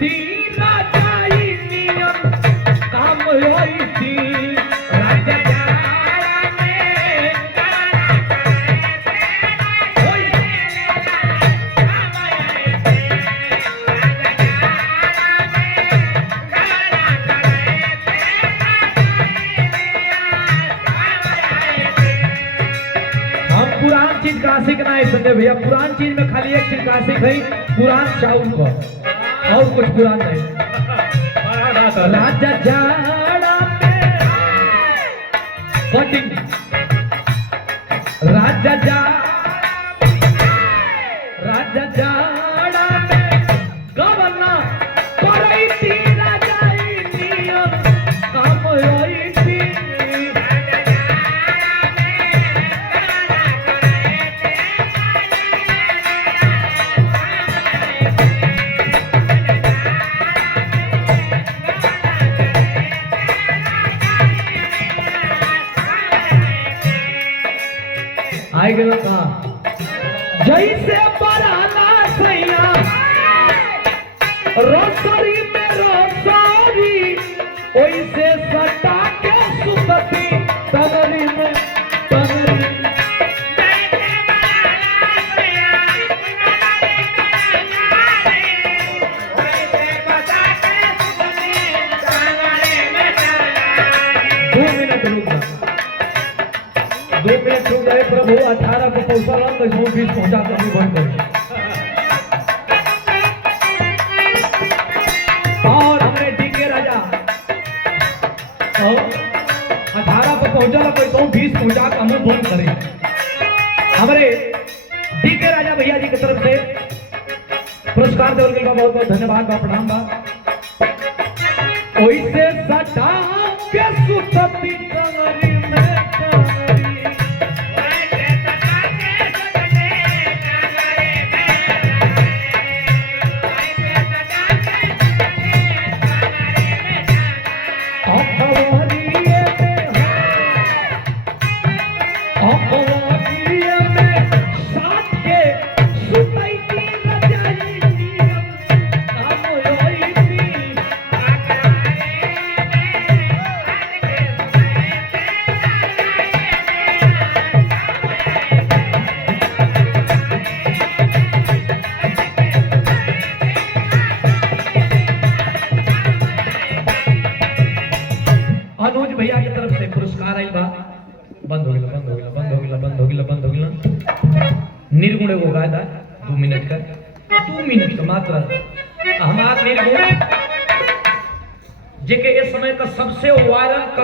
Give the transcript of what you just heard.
थी राजाई नियम काम होई थी राजा जाड़ा में होई हम पुरान चीज कहाँ सीखना है संजय भैया। पुरान चीज में खाली एक चीज कहाँ सीख गई, पुरान चाउल को और कुछ पुरान नहीं। राजा जाड़ा में कटिंग राजा जाड़ा में गवर्ना करई थी राजाई नियम काम होई थी आए गए का जैसे बराला सैया रोसरी में रोसरी ओइसे सटा के सुतती तगरी में तगरी दो मिनट रुक जाए प्रभु। 18 को पहुंचा 20 पहुंचा कर बंद करें। और हमने डीके राजा 18 को पहुंचा 20 पहुंचा कर हम बंद करें। हमारे डीके राजा भैया जी की तरफ से पुरस्कार देवल के बहुत बहुत धन्यवाद बा, प्रणाम बा। ओइसे सटा के सुतती कमरी में अनुज भैया की तरफ से पुरस्कार आइल बा। बंद हो गया निर्गुण एगो गायदा 2 मिनट का 2 मिनट का मात्र हमार निर्गुण जेके इस समय का सबसे वायरल